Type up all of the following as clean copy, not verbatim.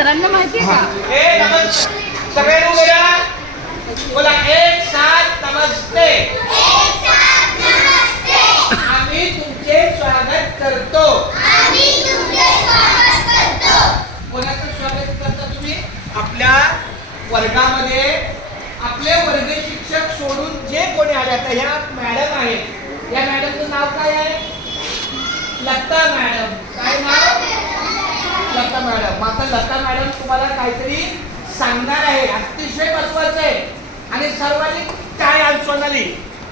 सरांना माहिती आहे का? नमस्ते सगळे उभे राहा. बोला एक साथ नमस्ते. आम्ही तुमचे स्वागत करतो. कोणाचं स्वागत करता तुम्ही? आपल्या वर्गामध्ये आपले वर्ग शिक्षक सोडून जे कोणी आले, आता ह्या मॅडम आहेत, या मॅडमचं नाव काय आहे? लता मॅडम. काय नाव? लता मॅडम. आता लता मॅडम तुम्हाला काहीतरी सांगणार आहे, अतिशय महत्वाचं आहे. आणि सर्वांनी काय आज सोनाली,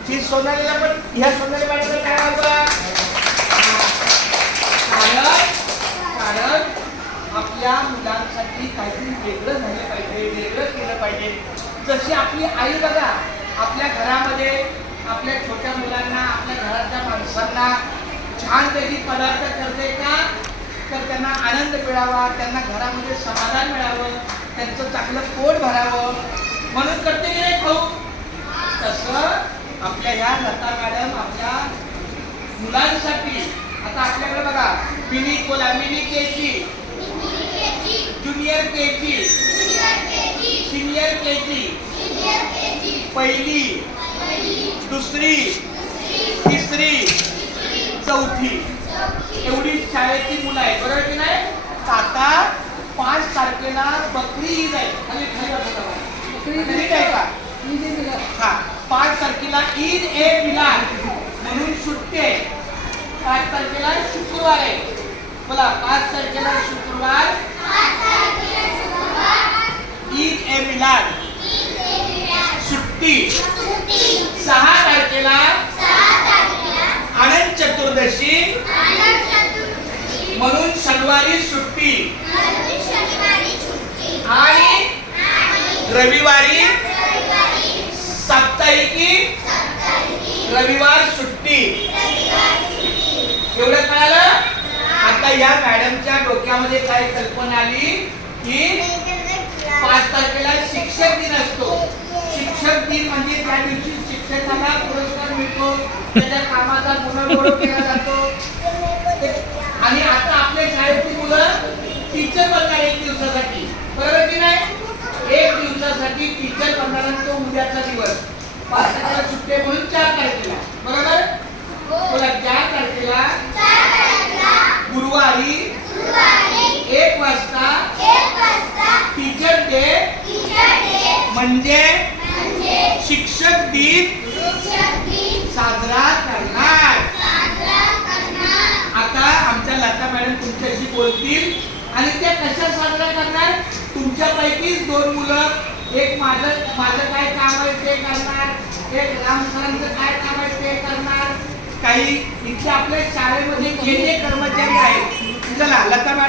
ही सोनालीला पण, ह्या सोनाली मॅडमला काय वाजवा? कारण आपल्या मुलांसाठी काहीतरी वेगळं झालं पाहिजे, वेगळं केलं पाहिजे. जशी आपली आई बघा, आपल्या घरामध्ये आपल्या छोट्या मुलांना, आपल्या घरातल्या माणसांना छानपैकी पदार्थ करते का, तर त्यांना आनंद मिळावा, त्यांना घरामध्ये समाधान मिळावं, त्यांचं चांगलं पोट भरावं म्हणून करते की नाही खाऊ. तसं आपल्या ह्या लता मॅडम आपल्या मुलांसाठी, आता आपल्याकडे बघा, मिनी बोला, mini KG, junior KG, senior KG, पहिली, दुसरी, तिसरी, चौथी, एवढी शाळेची मुलं आहेत, बरोबर की नाही? आता 5 तारखेला बकरी ईद आहे. आणि ईद आहे का? हा, 5 तारखेला ईद ए मिलाद म्हणून सुट्टी आहे. 5 तारखेला शुक्रवार आहे. बोला, 5 तारखेला शुक्रवार ईद ए मिलाद सुट्टी. 6 तारखेला अनंत चतुर्दशी म्हणून शनिवारी सुट्टी. आणि रविवारी साप्ताहिकी रविवार सुट्टी. एवढं कळालं? आता या मॅडमच्या डोक्यामध्ये काय कल्पना आली की 5 तारखेला शिक्षक दिन असतो. शिक्षक दिन म्हणजे त्या दिवशी शिक्षकाला पुरस्कार मिळतो, त्याच्या कामाचा पुनर्गौरव केला जातो. आणि आता आपल्या शाळेची मुलं टीचर बनणार 1 दिवसासाठी, बरोबर की नाही? 1 दिवसासाठी टीचर बनणार, तो उद्याचा दिवस. 5 तारखेला सुट्टी म्हणून 4 तारखेला, बरोबर? बोला, 4 तारखेला गुरुवारी 1 वाजता टीचर डे म्हणजे शिक्षक दिन साजरा करणार. आता आमच्या लता मॅडम तुमच्याशी बोलतील आणि त्या कशा साजरा करणार? तुमच्यापैकीच 2 मुलं, एक माझं काय काम आहे ते करणार, एक राम सरांचं काय काम आहे ते करणार, काही इथे आपल्या शाळेमध्ये जे जे कर्मचारी आहेत. चला लता मॅडम